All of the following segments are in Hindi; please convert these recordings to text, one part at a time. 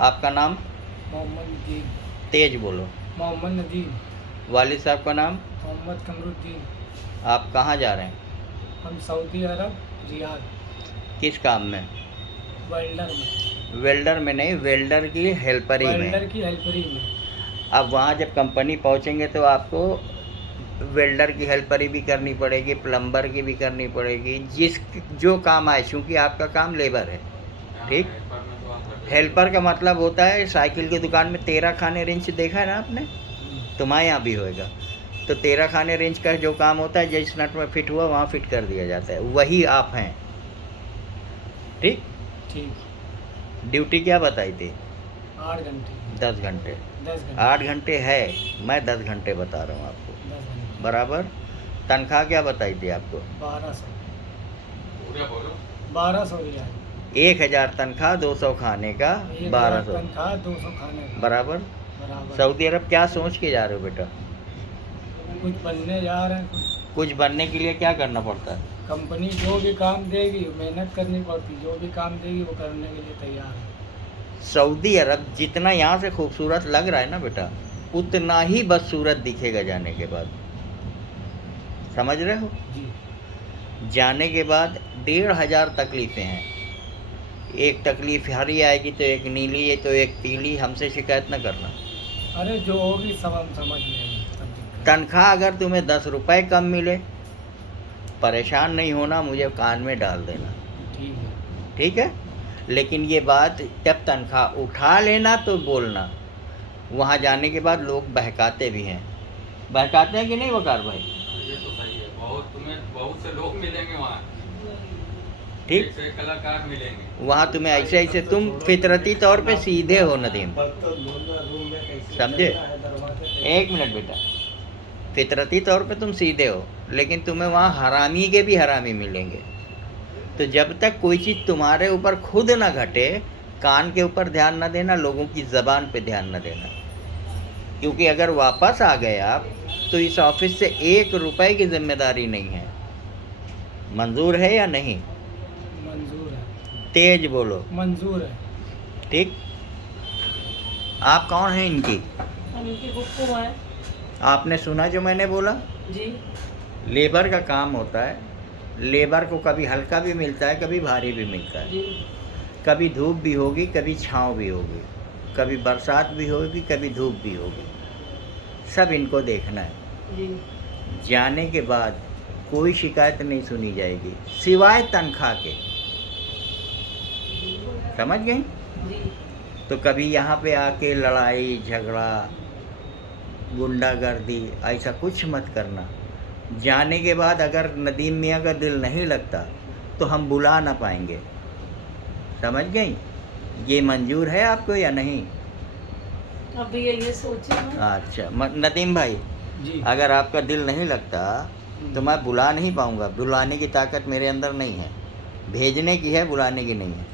आपका नाम? मोहम्मद नदीम। तेज बोलो। मोहम्मद नदीम। वालिद साहब का नाम? मोहम्मद कमरुद्दीन। आप कहाँ जा रहे हैं? हम सऊदी अरब रियाद। किस काम में? वेल्डर में। वेल्डर में नहीं, वेल्डर की हेल्परी में। वेल्डर की हेल्परी में। अब वहाँ जब कंपनी पहुँचेंगे तो आपको वेल्डर की हेल्परी भी करनी पड़ेगी, प्लम्बर की भी करनी पड़ेगी, जो काम आए, चूँकि आपका काम लेबर है। ठीक। हेल्पर का मतलब होता है साइकिल की दुकान में 13 खाने रेंच देखा है ना आपने? तुम्हारे यहाँ भी होएगा। तो 13 खाने रेंच का जो काम होता है, जिस नट में फिट हुआ वहाँ फिट कर दिया जाता है, वही आप हैं। ठीक। ठीक। ड्यूटी क्या बताई थी? 8 घंटे। 10 घंटे। 10 घंटे। 8 घंटे है, मैं 10 घंटे बता रहा हूँ आपको। 10 घंटे बराबर। तनख्वाह क्या बताई थी आपको? 1200। 1200 रियाल। 1000 तनख्वाह, 200 खाने का, 1000 1200 तनख्वाह, 200 खाने का। बराबर। बराबर। सऊदी अरब क्या सोच के जा रहे हो बेटा? कुछ बनने जा रहे हैं। कुछ बनने के लिए क्या करना पड़ता है? कंपनी जो भी काम देगी मेहनत करनी पड़ती, जो भी काम देगी वो करने के लिए तैयार है। सऊदी अरब जितना यहाँ से खूबसूरत लग रहा है ना बेटा, उतना ही बदसूरत दिखेगा जाने के बाद। समझ रहे हो? जी। जाने के बाद 1500 तकलीफ़ें हैं। एक तकलीफ़ हरी आएगी तो एक नीली है तो एक पीली। हमसे शिकायत न करना। अरे जो होगी सब हम समझ लेंगे, सब दिक्कत। तनख्वाह अगर तुम्हें 10 रुपये कम मिले, परेशान नहीं होना, मुझे कान में डाल देना। ठीक है। ठीक है। लेकिन ये बात जब तनख्वाह उठा लेना तो बोलना। वहाँ जाने के बाद लोग बहकाते भी हैं। बहकाते हैं कि नहीं वकार भाई? ये तो सही है। तुम्हें बहुत से लोग मिलेंगे वहाँ। ठीक। ऐसे कलाकार मिलेंगे वहाँ तुम्हें ऐसे ऐसे, तुम फितरती तौर पे सीधे हो नदीम, समझे? एक मिनट बेटा, फितरती तौर पे तुम सीधे हो, लेकिन तुम्हें वहाँ हरामी के भी हरामी मिलेंगे। तो जब तक कोई चीज़ तुम्हारे ऊपर खुद ना घटे, कान के ऊपर ध्यान न देना, लोगों की ज़बान पे ध्यान न देना। क्योंकि अगर वापस आ गए आप तो इस ऑफिस से 1 रुपए की जिम्मेदारी नहीं है। मंजूर है या नहीं? मंजूर है। तेज बोलो। मंजूर है। ठीक। आप कौन हैं इनकी? हम इनकी गुफ्तगू है आपने सुना जो मैंने बोला? जी। लेबर का काम होता है, लेबर को कभी हल्का भी मिलता है, कभी भारी भी मिलता है। जी। कभी धूप भी होगी, कभी छाँव भी होगी, कभी बरसात भी होगी, कभी धूप भी होगी। सब इनको देखना है। जी। जाने के बाद कोई शिकायत नहीं सुनी जाएगी सिवाय तनख्वाह के। समझ गई? जी। तो कभी यहाँ पे आके लड़ाई झगड़ा, गुंडागर्दी, ऐसा कुछ मत करना। जाने के बाद अगर नदीम मियाँ का दिल नहीं लगता तो हम बुला ना पाएंगे। समझ गई? ये मंजूर है आपको या नहीं? अब भैया ये सोचिए ना। अच्छा नदीम भाई, जी। अगर आपका दिल नहीं लगता तो मैं बुला नहीं पाऊँगा। बुलाने की ताकत मेरे अंदर नहीं है। भेजने की है, बुलाने की नहीं है।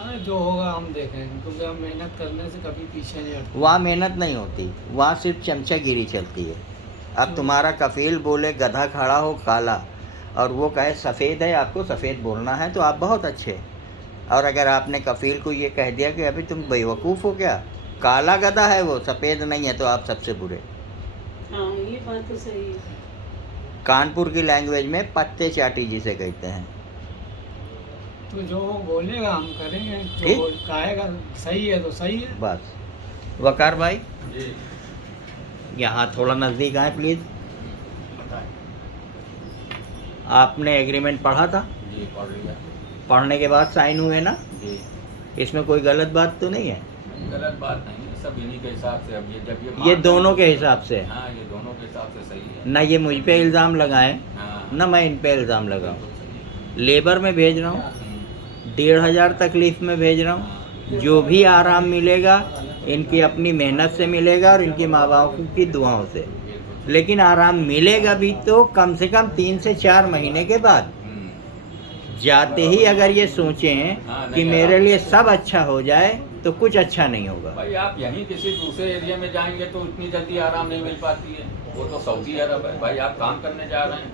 अरे जो होगा हम देखेंगे, क्योंकि हम मेहनत करने से कभी पीछे नहीं हटते। वहाँ मेहनत नहीं होती, वहाँ सिर्फ चमचागिरी चलती है। अब तुम्हारा कफील बोले गधा खड़ा हो काला, और वो कहे सफ़ेद है, आपको सफ़ेद बोलना है तो आप बहुत अच्छे। और अगर आपने कफील को ये कह दिया कि अभी तुम बेवकूफ़ हो क्या, काला गधा है वो, सफ़ेद नहीं है, तो आप सबसे बुरे। हाँ ये बात तो सही है। कानपुर की लैंग्वेज में पत्ते चाटी जिसे कहते हैं। तो जो वो बोलेगा हम करेंगे, ठीक। जो कहेगा सही है तो सही है। बस। वकार भाई जी। यहाँ थोड़ा नज़दीक आए प्लीज़। आपने एग्रीमेंट पढ़ा था? जी पढ़ लिया। पढ़ने के बाद साइन हुए ना? जी। इसमें कोई गलत बात तो नहीं है? नहीं, गलत बात नहीं है, सब इन्हीं के हिसाब से। अब ये जब ये मान दोनों रहे के हैं, हिसाब से? हाँ ये दोनों के हिसाब से सही है। ना ये मुझ पे इल्ज़ाम लगाएं, हाँ ना मैं इन पे इल्ज़ाम लगाऊं। बिल्कुल सही है। लेबर में भेज रहा हूँ, 1500 तकलीफ़ में भेज रहा हूँ। जो भी आराम मिलेगा इनकी अपनी मेहनत से मिलेगा और इनके माँ बाप की दुआओं से। लेकिन आराम मिलेगा भी तो कम से कम 3 से 4 महीने के बाद। जाते ही अगर ये सोचें कि मेरे लिए सब अच्छा हो जाए तो कुछ अच्छा नहीं होगा। भाई आप यहीं किसी दूसरे एरिया में जाएंगे तो इतनी जल्दी आराम नहीं मिल पाती है। वो तो सऊदी अरब है भाई, आप काम करने जा रहे हैं।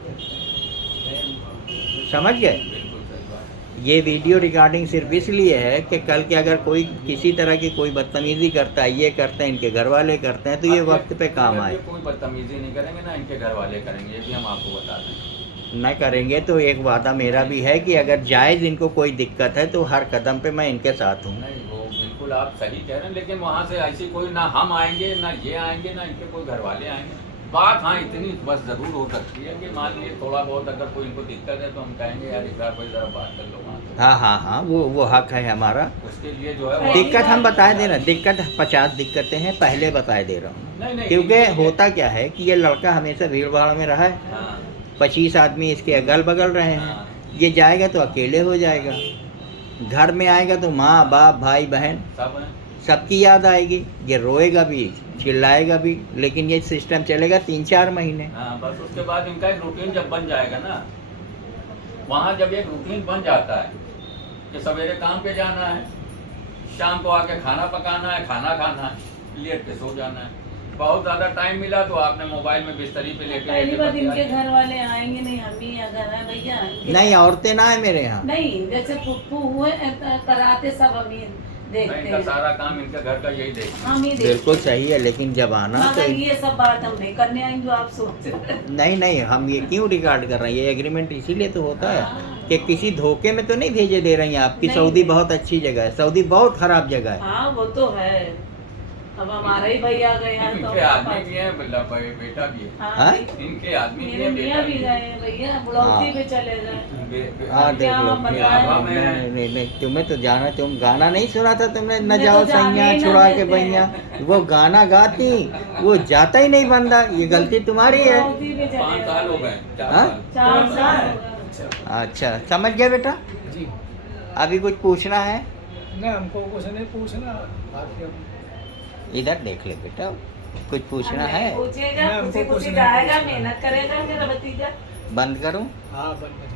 समझ गए? बिल्कुल सही बात। ये वीडियो रिकॉर्डिंग सिर्फ इसलिए है कि कल के अगर कोई किसी तरह की कोई बदतमीजी करता है, ये करते हैं, इनके घर वाले करते हैं, तो ये वक्त पे काम आए। कोई बदतमीजी नहीं करेंगे ना, इनके घर वाले करेंगे, ये भी हम आपको बता दें। न करेंगे तो एक वादा मेरा भी है कि अगर जायज़ इनको कोई दिक्कत है तो हर कदम पे मैं इनके साथ हूँ। नहीं, वो बिल्कुल आप सही कह रहे हैं, लेकिन वहाँ से ऐसी कोई ना हम आएंगे, ना ये आएंगे, ना इनके कोई घर वाले आएंगे। बात हाँ इतनी बस ज़रूर हो सकती है कि मान लीजिए थोड़ा बहुत अगर कोई इनको दिक्कत है तो हम कहेंगे यार इकरार भाई ज़रा बात कर लो वहाँ से। हाँ, वो हक है हमारा। उसके लिए जो है वो दिक्कत हम बताए दे रहे हैं, दिक्कत 50 दिक्कतें हैं, पहले बताए दे रहा हूँ। नहीं, क्योंकि होता क्या है कि ये लड़का हमेशा भीड़ भाड़ में रहा है, हाँ, 25 आदमी इसके अगल बगल रहे हैं, हाँ, ये जाएगा तो अकेले हो जाएगा, घर में आएगा तो माँ बाप भाई बहन सब है। सबकी याद आएगी, ये रोएगा भी चिल्लाएगा भी, लेकिन ये सिस्टम चलेगा 3-4 महीने। हाँ, बस उसके बाद इनका एक रूटीन जब बन जाएगा ना, वहाँ जब एक रूटीन बन जाता है कि सवेरे काम पे जाना है, शाम को आके खाना पकाना है, खाना खाना है, लेट के सो जाना है। बहुत ज़्यादा टाइम मिला तो आपने मोबाइल में बिस्तरी पे लेटे पहली बात इनके घर वाले आएंगे नहीं, हम ही अगर है भैया नहीं, औरतें ना है मेरे यहाँ। नहीं, जैसे पुप्पू हुए कराते सब हम ही देखते नहीं, इनका हैं, सारा काम इनके घर का यही देखना। हम ही देखते बिल्कुल सही है, लेकिन जब आना तो मगर ये सब बात हम नहीं करने आएंगे जो आप सोच रहे हैं। नहीं, हम ये क्यों रिकॉर्ड कर रहे हैं? ये एग्रीमेंट इसीलिए तो होता है हाँ। कि किसी धोखे में तो नहीं भेजे दे रही हैं आपकी। नहीं, सऊदी नहीं। बहुत अच्छी जगह है, सऊदी बहुत खराब जगह है। हाँ वो तो है, अब हमारा ही भैया गए हैं तो इनके आदमी भी हैं, बेटा भी है। हाँ, हाँ? इनके आदमी भी मेरे हैं, मियाँ बेटा भी भी गए है। हैं भैया, बुढ़ौती हाँ। पे चले गए। हाँ अब देख क्या लो, हम नहीं, बताएं? नहीं, तुम्हें तो जाना, तुम गाना नहीं सुना था तुमने, न मैं तो जाओ जाने सैया ही ना छुड़ा के देते भैया, हैं। वो गाना गाती, वो जाता ही नहीं बंदा, ये गलती तुम्हारी है। बुढ़ौती पे चले 5 साल हो गए, 4 हाँ? साल। 4 साल हो गए। अच्छा, समझ गया बेटा? जी अभी कुछ पूछना है? नहीं, हमको कुछ नहीं पूछना, बाकी हम इधर देख ले बेटा, कुछ पूछना अब है? नहीं पूछेगा, मैं हमको खुशी कुछ खुशी नहीं जाएगा, पूछना। मेहनत करेगा मेरा भतीजा। बंद करूं? हाँ बंद करिए।